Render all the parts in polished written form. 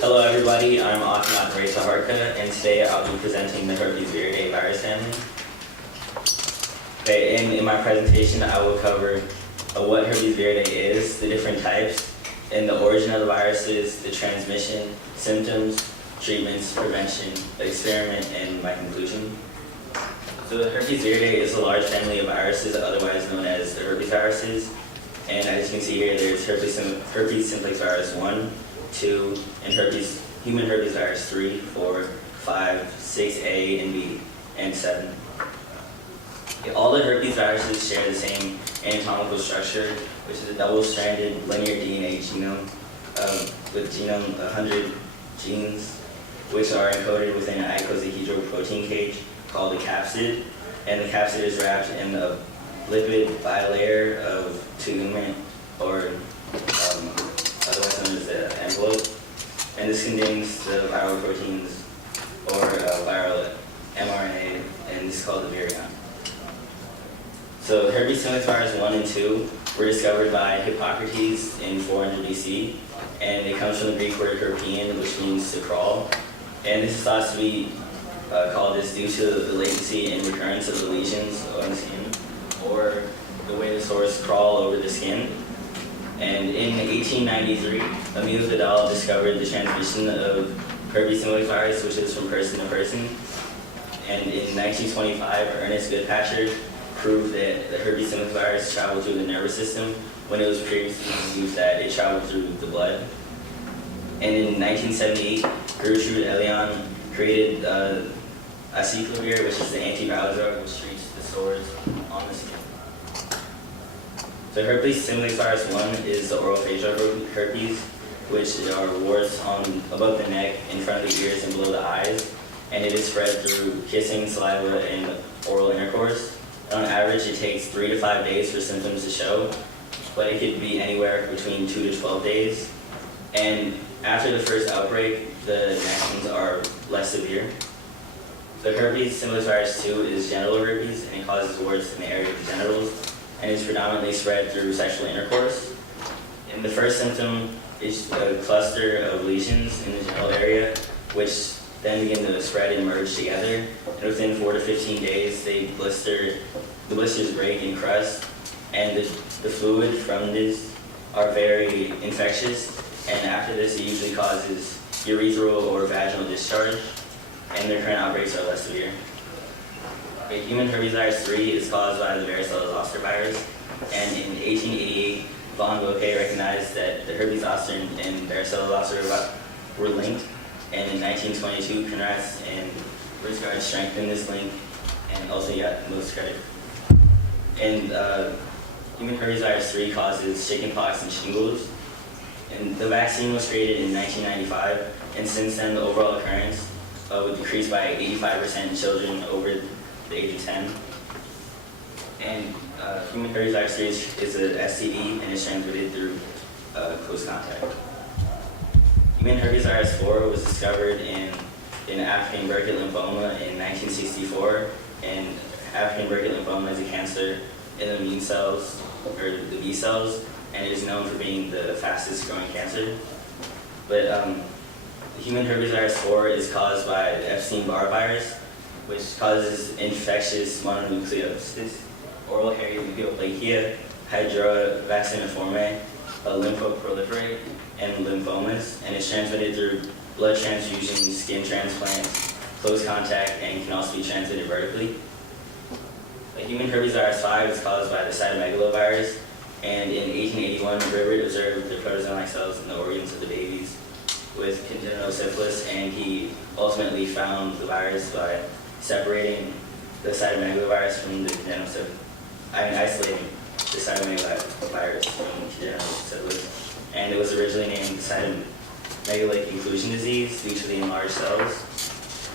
Hello everybody, I'm Akhenaten Taharka, and today I'll be presenting the herpes viridae virus family. Okay, in my presentation I will cover what herpes viridae is, the different types, and the origin of the viruses, the transmission, symptoms, treatments, prevention, the experiment, and my conclusion. So the herpes viridae is a large family of viruses, otherwise known as the herpes viruses. And as you can see here, there's herpes simplex virus 1, 2, and human herpes virus 3, 4, 5, 6A and B, and 7. All the herpes viruses share the same anatomical structure, which is a double-stranded linear DNA genome with 100 genes, which are encoded within an icosahedral protein cage called a capsid, and the capsid is wrapped in a lipid bilayer of tegument, or otherwise known as the envelope, and this contains the viral proteins or viral mRNA, and this is called the virion. So herpes simplex virus 1 and 2 were discovered by Hippocrates in 400 BC, and it comes from the Greek word herpein, which means to crawl, and this is thought to be called this due to the latency and recurrence of the lesions on the skin, or the way the sores crawl over the skin. And in 1893, Emile Vidal discovered the transmission of herpes simplex virus, which is from person to person. And in 1925, Ernest Goodpasture proved that the herpes simplex virus traveled through the nervous system when it was previously used that it traveled through the blood. And in 1978, Gertrude Elion created acyclovir, which is the antiviral drug which treats the sores on the skin. So herpes simplex virus 1 is the orophageal herpes, which are warts above the neck, in front of the ears, and below the eyes, and it is spread through kissing, saliva, and oral intercourse. And on average, it takes 3 to 5 days for symptoms to show, but it could be anywhere between 2 to 12 days. And after the first outbreak, the reactions are less severe. The herpes simplex virus 2 is genital herpes, and it causes warts in the area of the genitals, and is predominantly spread through sexual intercourse. And the first symptom is a cluster of lesions in the genital area, which then begin to spread and merge together. And within 4 to 15 days, the blisters break and crust, and the fluid from this are very infectious. And after this, it usually causes urethral or vaginal discharge, and their current outbreaks are less severe. Human herpes virus 3 is caused by the varicella zoster virus, and in 1888, von Boeke recognized that the herpes zoster and varicella zoster were linked, and in 1922, Conratz and Risgaard strengthened this link, and also got most credit. And human herpes virus 3 causes chickenpox and shingles, and the vaccine was created in 1995, and since then, the overall occurrence would decrease by 85% in children over the age of 10. And human herpes virus 3 is an STD, and is transmitted through close contact. Human herpes virus 4 was discovered in African Burkitt lymphoma in 1964, and African Burkitt lymphoma is a cancer in the immune cells, or the B cells, and it is known for being the fastest growing cancer. But human herpes virus 4 is caused by the Epstein-Barr virus, which causes infectious mononucleosis, oral hairy leukoplakia, hydrovacciniforme, lymphoproliferate, and lymphomas, and is transmitted through blood transfusion, skin transplants, close contact, and can also be transmitted vertically. Human herpes virus 5 is caused by the cytomegalovirus, and in 1881, Rivert observed the protozoan-like cells in the organs of the babies with congenital syphilis, and he ultimately found the virus by separating the cytomegalovirus from the congenital syphilis, isolating the cytomegalovirus from congenital syphilis, and it was originally named cytomegaloic inclusion disease due to the enlarged cells.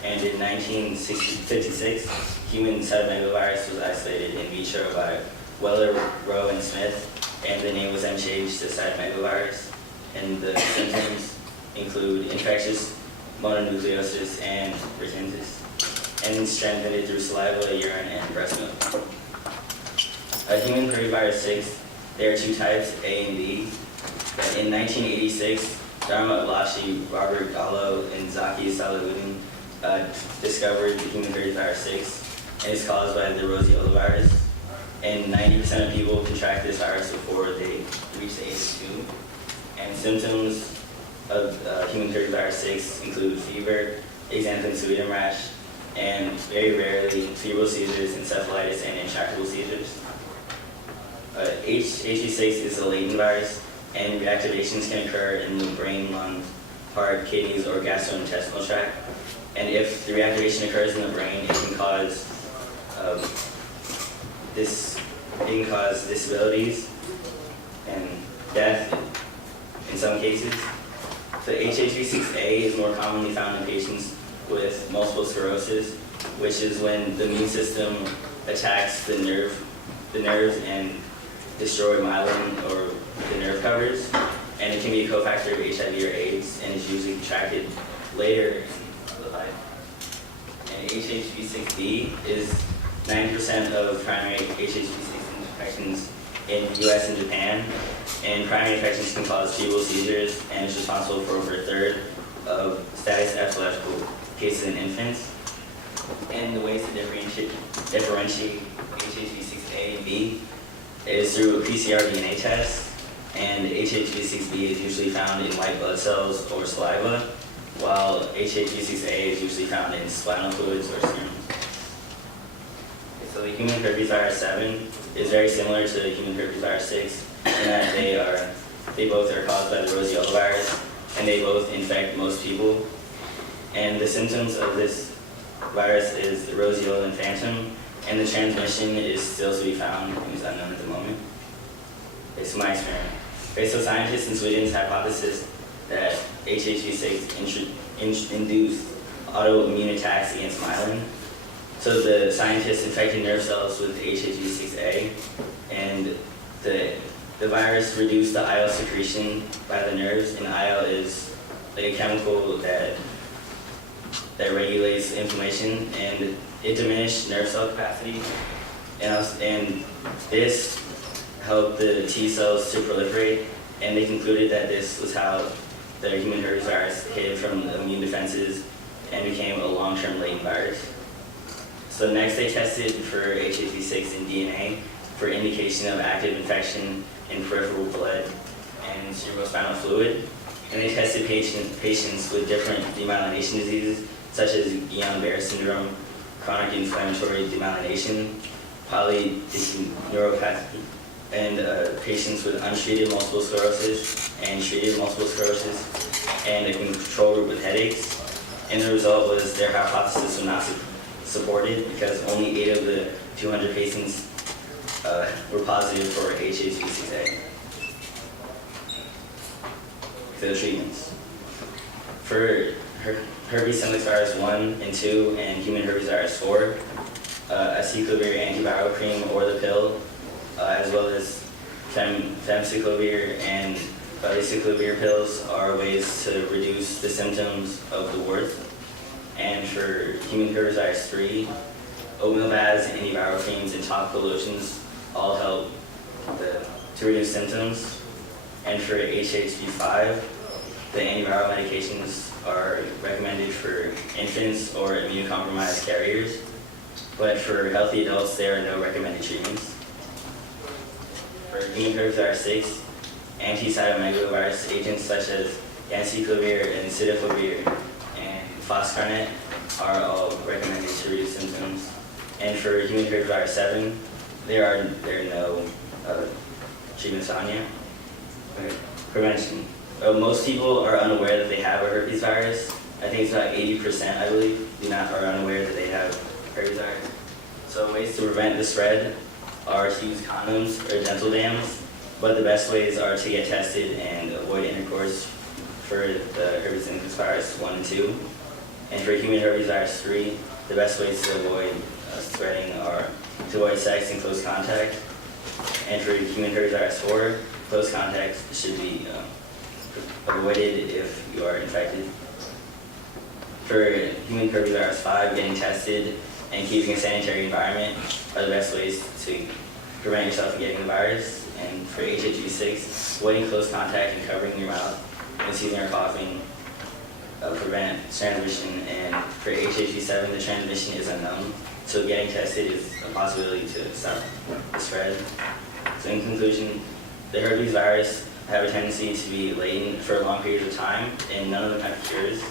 And in 1956, human cytomegalovirus was isolated in vitro by Weller, Rowe, and Smith, and the name was then changed to cytomegalovirus, and the symptoms include infectious mononucleosis and retinitis, and it's transmitted through saliva, urine, and breast milk. Human herpes virus 6, there are two types, A and B. But in 1986, Dharma Ablashi, Robert Gallo, and Zaki Salahuddin discovered the human herpes 6, and it's caused by the roseola virus. And 90% of people contract this virus before they reach the age of 2. And symptoms of human herpes 6 include fever, exanthem sputum rash, and very rarely febrile seizures, encephalitis, and intractable seizures. HHV6 is a latent virus, and reactivations can occur in the brain, lungs, heart, kidneys, or gastrointestinal tract. And if the reactivation occurs in the brain, it can cause disabilities and death in some cases. So HHV6A is more commonly found in patients with multiple sclerosis, which is when the immune system attacks the nerves and destroy myelin or the nerve covers, and it can be a cofactor of HIV or AIDS, and is usually contracted later in life. And HHV6B is 90% of primary HHV6 infections in the US and Japan, and primary infections can cause febrile seizures and is responsible for over a third of status epileptical cases in infants. And the ways to differentiate HHV6A and B is through a PCR DNA test, and HHV6B is usually found in white blood cells or saliva, while HHV6A is usually found in spinal fluids or serum. So the human herpes virus 7 is very similar to the human herpes virus 6 in that they both are caused by the roseola virus, and they both infect most people. And the symptoms of this virus is the roseola infantum, and the transmission is still to be found and is unknown at the moment. Based on my experiment. So scientists in Sweden's hypothesis that HHV6 induced autoimmune attacks against myelin. So the scientists infected nerve cells with HHV6A, and the virus reduced the IL secretion by the nerves, and IL is like a chemical that regulates inflammation, and it diminished nerve cell capacity, and this helped the T cells to proliferate, and they concluded that this was how the human herpes virus hid from the immune defenses and became a long-term latent virus. So next they tested for HHV6 in DNA for indication of active infection in peripheral blood and cerebrospinal fluid, and they tested patients with different demyelination diseases such as Guillain-Barré syndrome, chronic inflammatory demyelination, polyneuropathy, and patients with untreated multiple sclerosis and treated multiple sclerosis, and a control group with headaches. And the result was their hypothesis was not supported because only 8 of the 200 patients were positive for HHV6A. So the treatments. For herpes simplex virus 1 and 2 and human herpes virus 4, acyclovir antiviral cream or the pill, as well as famciclovir and valciclovir pills are ways to reduce the symptoms of the wart. And for human herpes virus 3, oatmeal baths, antiviral creams, and topical lotions all help to reduce symptoms. And for HHV5, the antiviral medications are recommended for infants or immunocompromised carriers, but for healthy adults, there are no recommended treatments. For human herpes virus 6, anti-cytomegalovirus agents such as acyclovir and cidofovir and foscarnet are all recommended to reduce symptoms. And for human herpes virus 7, there are no treatments on yet. Okay. Prevention. Most people are unaware that they have a herpes virus. I think it's about 80%, I believe, are unaware that they have herpes virus. So ways to prevent the spread are to use condoms or dental dams, but the best ways are to get tested and avoid intercourse for the herpes simplex virus 1 and 2. And for human herpes virus 3, the best ways to avoid spreading are to avoid sex and close contact. And for human herpes virus 4, close contact should be avoided if you are infected. For human herpes virus 5, getting tested and keeping a sanitary environment are the best ways to prevent yourself from getting the virus. And for HHV6, avoiding close contact and covering your mouth season or coughing prevent transmission, and for HHV7 the transmission is unknown, so getting tested is a possibility to stop the spread. So in conclusion, the herpes virus have a tendency to be latent for a long period of time, and none of them have cures.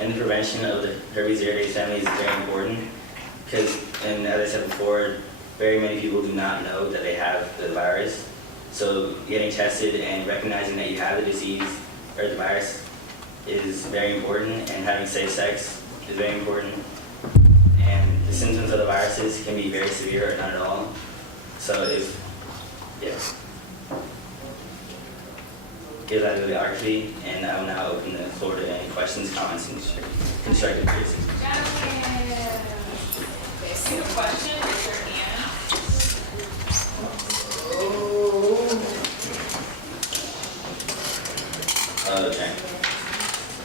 And the prevention of the herpes viridis family is very important because, and as I said before, very many people do not know that they have the virus. So getting tested and recognizing that you have the disease or the virus is very important, and having safe sex is very important. And the symptoms of the viruses can be very severe or none at all. So give that bibliography, and I will now open the floor to any questions, comments, and constructive criticism. Okay, see the question, raise your hand. Okay.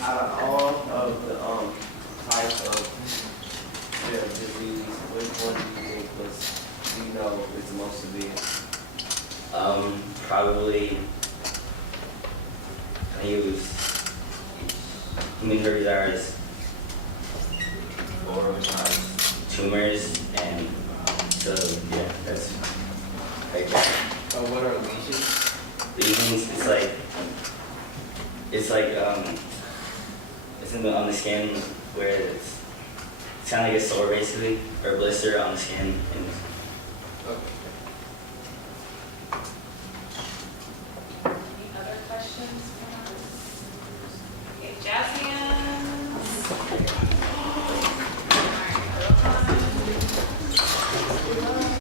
Out of all of the types of disease, which one do you think is the most severe? Probably, I think it was human herpes virus, or tumors, and so yeah, that's right there. What are lesions? Lesions, it's on the skin where it's kind of like a sore basically, or a blister on the skin, and